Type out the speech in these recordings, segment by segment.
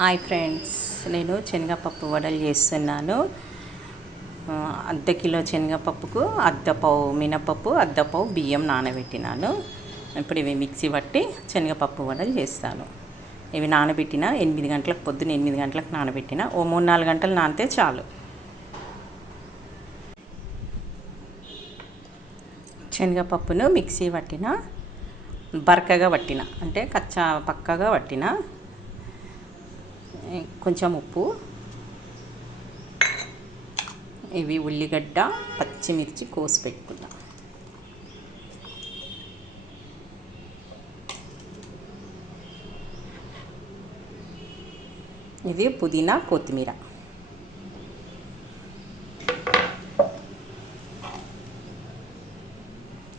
Hi friends, నేను శనగపప్పు వడలు చేస్తున్నాను. అర్ధ కిలో శనగపప్పుకు అర్ధపావు మినపప్పు, అర్ధపావు బియ్యం నానబెట్టినాను. ఇప్పుడు ఇవి మిక్సీ పట్టి శనగపప్పు వడలు చేస్తాను. ఇవి నానబెట్టిన 8 గంటలకు, పొద్దున్న 8 గంటలకు నానబెట్టిన. ఓ 3-4 గంటలు నానితే చాలు. శనగపప్పును మిక్సీ పట్టిన, బరకగా పట్టిన, అంటే కచ్చా పక్కగా పట్టిన. కొంచెం ఉప్పు, ఇవి ఉల్లిగడ్డ, పచ్చిమిర్చి కోసి పెట్టుకున్నా. ఇది పుదీనా, కొత్తిమీర.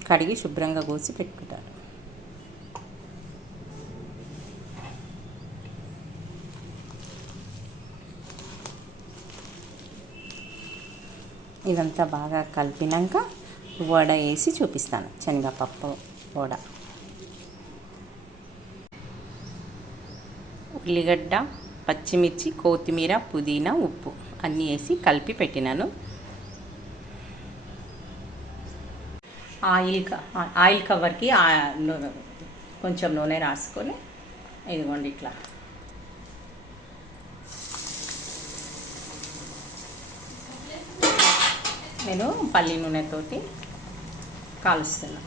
కడిగి శుభ్రంగా కోసి పెట్టుకుంటారు. ఇదంతా బాగా కలిపినాక వడ వేసి చూపిస్తాను. శనగపప్పు వడ. ఉల్లిగడ్డ, పచ్చిమిర్చి, కొత్తిమీర, పుదీనా, ఉప్పు అన్నీ వేసి కలిపి పెట్టినాను. ఆయిల్ కవర్కి కొంచెం నూనె రాసుకొని, ఇదిగోండి ఇట్లా నేను పల్లి నూనెతోటి కాలుస్తున్నా.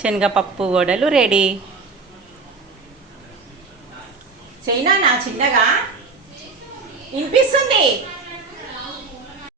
శనగపప్పు వడలు రెడీ. చైనా నా చిన్నగా వినిపిస్తుంది.